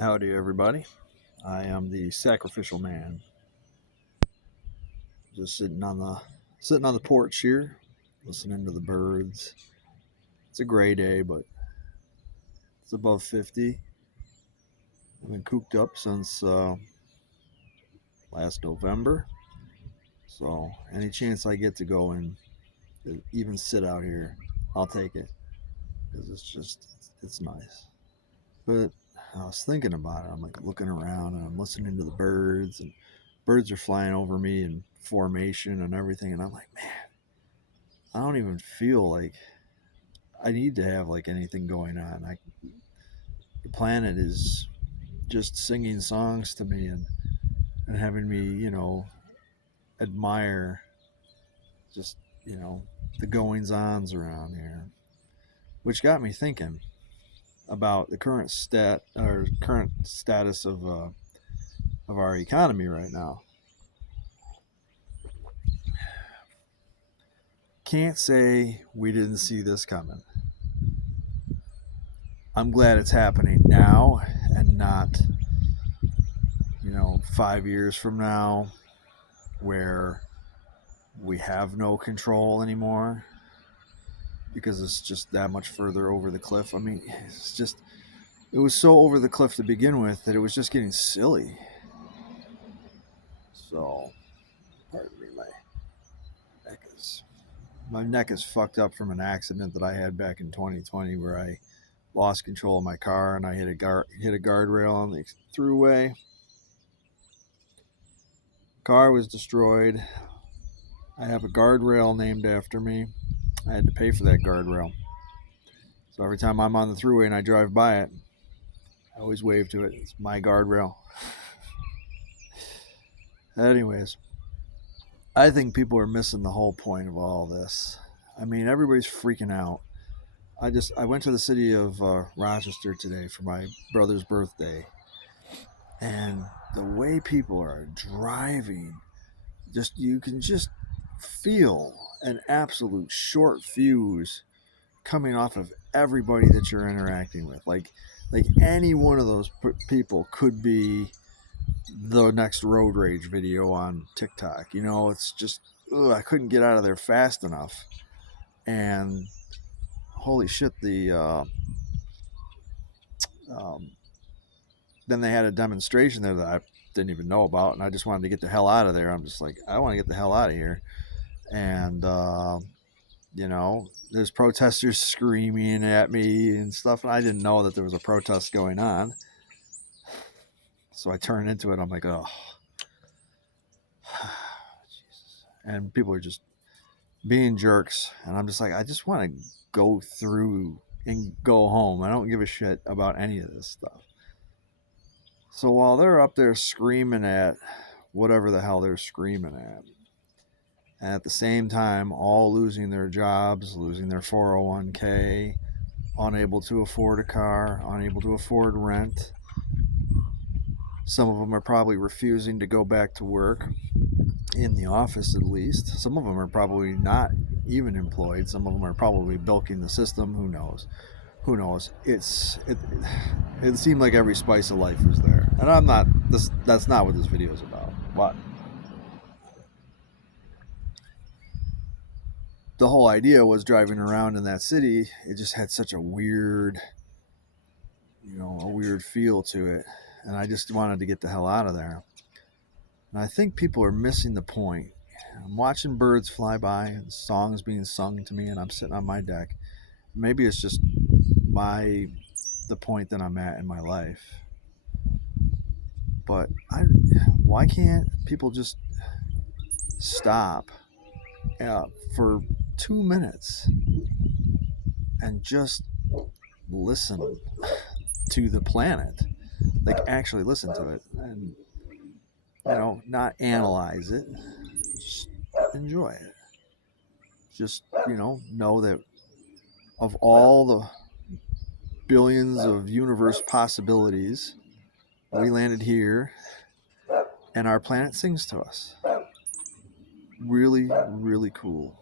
Howdy, everybody. I am the sacrificial man. Just sitting on the porch here, listening to the birds. It's a gray day, but it's above 50. I've been cooped up since last November, so any chance I get to go and even sit out here, I'll take it because it's nice. But I was thinking about it. I'm like looking around and I'm listening to the birds, and birds are flying over me in formation and everything, and I'm like, man, I don't even feel like I need to have like anything going on. The planet is just singing songs to me and having me, admire just, you know, the goings ons around here, which got me thinking about the current status of our economy right now. Can't say we didn't see this coming. I'm glad it's happening now and not, 5 years from now where we have no control anymore because it's just that much further over the cliff. I mean, it was so over the cliff to begin with that it was just getting silly. So, pardon me, neck is my neck is fucked up from an accident that I had back in 2020 where I lost control of my car and I hit a guardrail on the throughway. Car was destroyed. I have a guardrail named after me. I had to pay for that guardrail. So every time I'm on the throughway and I drive by it, I always wave to it. It's my guardrail. Anyways, I think people are missing the whole point of all this. I mean, everybody's freaking out. I went to the city of Rochester today for my brother's birthday, and the way people are driving, just you can just feel an absolute short fuse coming off of everybody that you're interacting with. Like any one of those people could be the next road rage video on TikTok. It's just I couldn't get out of there fast enough, and holy shit, um, then they had a demonstration there that I didn't even know about, and I just wanted to get the hell out of there. I'm just like, I want to get the hell out of here, and there's protesters screaming at me and stuff, and I didn't know that there was a protest going on. So I turned into it. I'm like, oh, Jesus. And people are just being jerks, and I'm just like, I just want to go through and go home. I don't give a shit about any of this stuff. So while they're up there screaming at whatever the hell they're screaming at, and at the same time all losing their jobs, losing their 401k, unable to afford a car, unable to afford rent, some of them are probably refusing to go back to work in the office, at least. Some of them are probably not even employed. Some of them are probably bilking the system. Who knows? Who knows? It seemed like every spice of life was there, and I'm not. That's not what this video is about. But the whole idea was driving around in that city. It just had such a weird, a weird feel to it, and I just wanted to get the hell out of there. And I think people are missing the point. I'm watching birds fly by and songs being sung to me, and I'm sitting on my deck. Maybe it's just the point that I'm at in my life. But why can't people just stop for 2 minutes and just listen to the planet? Like actually listen to it and not analyze it, just enjoy it. Just know that of all the billions of universe possibilities, we landed here and our planet sings to us. Really, really cool.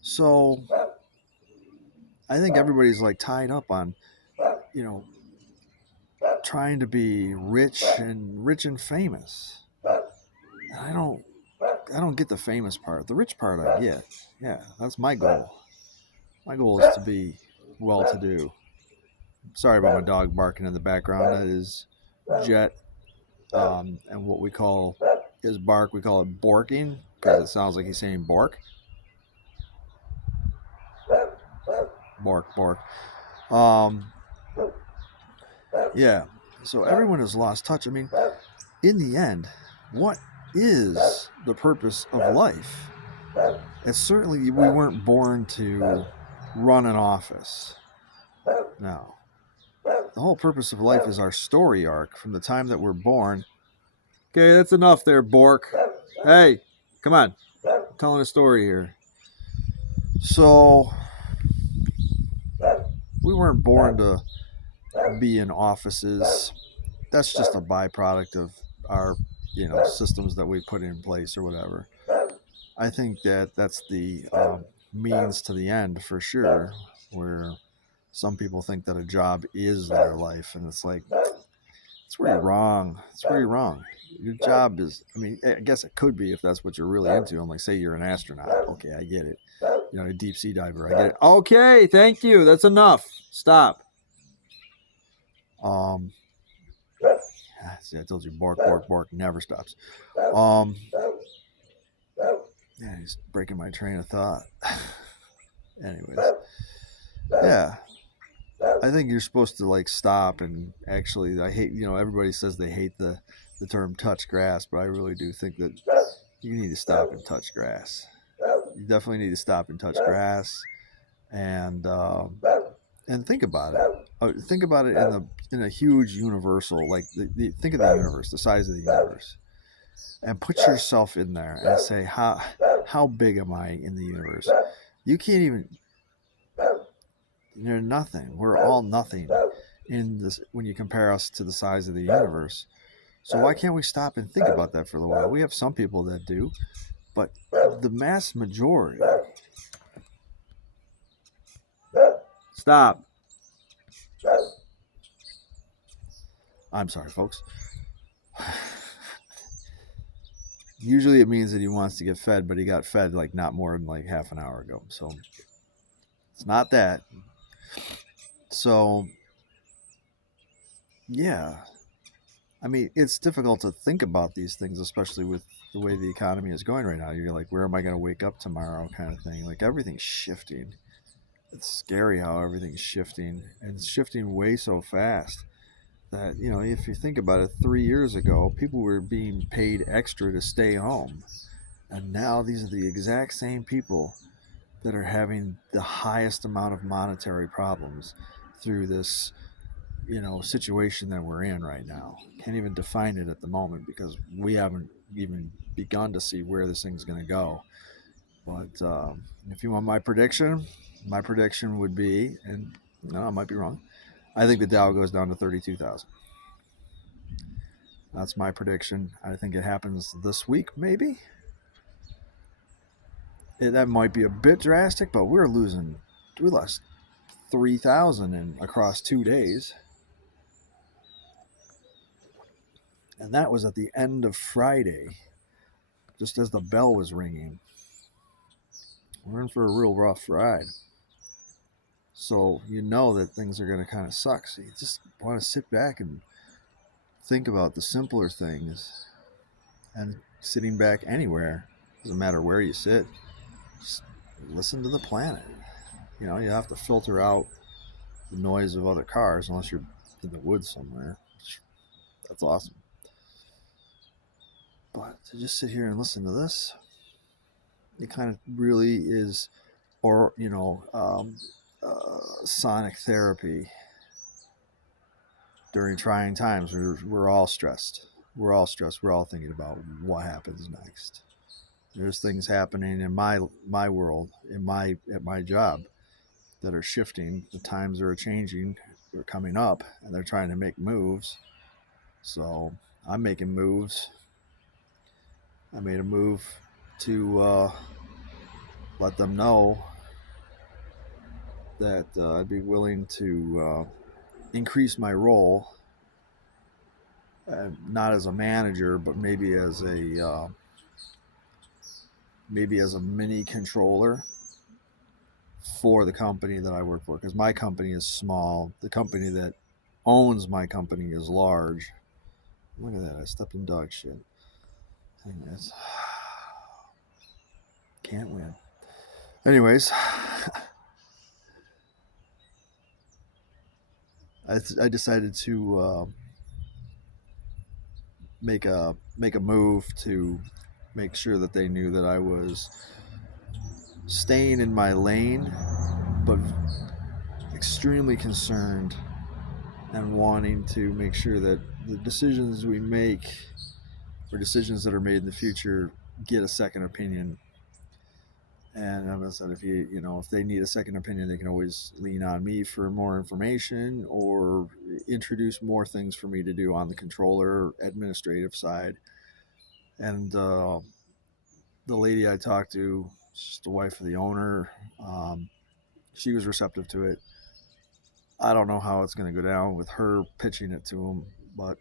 So I think everybody's like tied up on, you know, trying to be rich and famous. I don't get the famous part. The rich part I get. Yeah, that's my goal. My goal is to be well to do. Sorry about my dog barking in the background. That is Jet, and what we call his bark, we call it borking because it sounds like he's saying bork. Bork, bork. Um, yeah. So everyone has lost touch. I mean, in the end, what is the purpose of life? It's certainly we weren't born to run an office. No. The whole purpose of life is our story arc from the time that we're born. Okay, that's enough there, Bork. Hey, come on. I'm telling a story here. So, we weren't born to be in offices. That's just a byproduct of our, systems that we put in place or whatever. I think that that's the means to the end for sure, where some people think that a job is their life, and it's like, that's where you're wrong. That's where you're wrong. Your job is, I mean, I guess it could be if that's what you're really into. I'm like, say you're an astronaut. Okay, I get it. A deep sea diver. I get it. Okay, thank you. That's enough. Stop. See, I told you, bark, bark, bark never stops. Yeah, he's breaking my train of thought. Anyways, yeah, I think you're supposed to like stop and actually. I hate, everybody says they hate the term touch grass, but I really do think that you need to stop and touch grass. You definitely need to stop and touch grass, and think about it. Think about it in a huge universal, like think of the universe, the size of the universe, and put yourself in there and say how big am I in the universe? You can't even. You're nothing. We're all nothing in this when you compare us to the size of the universe. So why can't we stop and think about that for a little while? We have some people that do, but the mass majority. Stop. I'm sorry, folks. Usually it means that he wants to get fed, but he got fed like not more than like half an hour ago. So it's not that. So yeah. I mean, it's difficult to think about these things, especially with the way the economy is going right now. You're like, where am I going to wake up tomorrow kind of thing. Like everything's shifting. It's scary how everything's shifting, and it's shifting way so fast that, if you think about it, 3 years ago, people were being paid extra to stay home. And now these are the exact same people that are having the highest amount of monetary problems through this, situation that we're in right now. Can't even define it at the moment because we haven't even begun to see where this thing's going to go. But if you want my prediction would be, and no, I might be wrong, I think the Dow goes down to 32,000. That's my prediction. I think it happens this week, maybe. That might be a bit drastic, but we lost 3,000 across 2 days. And that was at the end of Friday, just as the bell was ringing. We're in for a real rough ride. So you know that things are going to kind of suck. So you just want to sit back and think about the simpler things. And sitting back anywhere, doesn't matter where you sit, just listen to the planet. You have to filter out the noise of other cars unless you're in the woods somewhere. That's awesome. But to just sit here and listen to this, it kind of really is, or sonic therapy during trying times. We're all stressed. We're all stressed. We're all thinking about what happens next. There's things happening in my world, at my job, that are shifting. The times are changing. They're coming up, and they're trying to make moves. So I'm making moves. I made a move to let them know that I'd be willing to increase my role not as a manager, but maybe as a mini controller for the company that I work for, because my company is small. The company that owns my company is large. Look at that! I stepped in dog shit. Anyways, can't win. Anyways, I decided to make a move to make sure that they knew that I was staying in my lane, but extremely concerned and wanting to make sure that the decisions we make or decisions that are made in the future get a second opinion. And I said, if they need a second opinion, they can always lean on me for more information or introduce more things for me to do on the controller administrative side. And the lady I talked to, she's the wife of the owner, she was receptive to it. I don't know how it's going to go down with her pitching it to him, but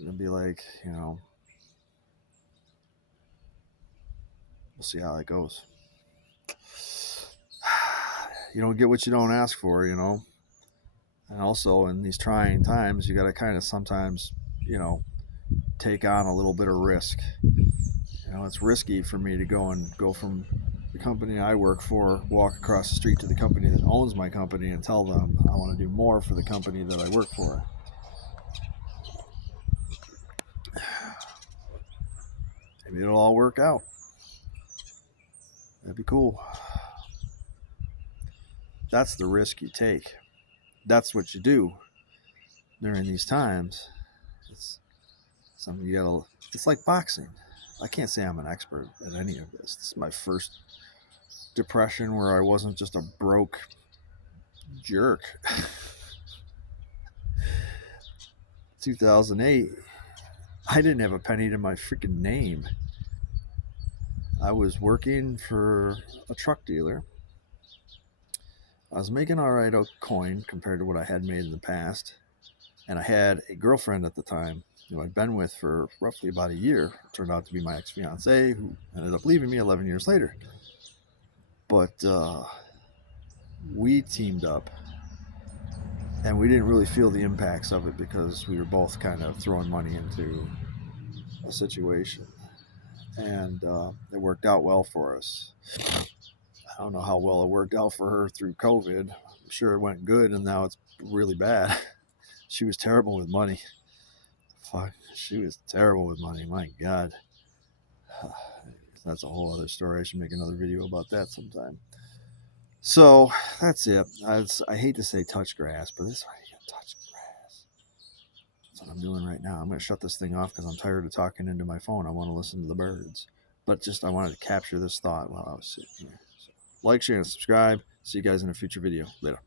it'd be like, we'll see how it goes. You don't get what you don't ask for, And also in these trying times, you got to kind of sometimes, take on a little bit of risk. It's risky for me to go from the company I work for, walk across the street to the company that owns my company and tell them I want to do more for the company that I work for. Maybe it'll all work out. That'd be cool. That's the risk you take. That's what you do during these times. It's something you gotta. It's like boxing. I can't say I'm an expert at any of this. This is my first depression where I wasn't just a broke jerk. 2008, I didn't have a penny to my freaking name. I was working for a truck dealer. I was making all right a coin compared to what I had made in the past. And I had a girlfriend at the time who I'd been with for roughly about a year. It turned out to be my ex-fiance, who ended up leaving me 11 years later. But we teamed up, and we didn't really feel the impacts of it because we were both kind of throwing money into a situation. And it worked out well for us. I don't know how well it worked out for her through COVID. I'm sure it went good, and now it's really bad. She was terrible with money. Fuck, she was terrible with money. My God. That's a whole other story. I should make another video about that sometime. So that's it. I hate to say touch grass, but this is why you touch grass. That's what I'm doing right now. I'm going to shut this thing off because I'm tired of talking into my phone. I want to listen to the birds. But I wanted to capture this thought while I was sitting here. So, like, share, and subscribe. See you guys in a future video. Later.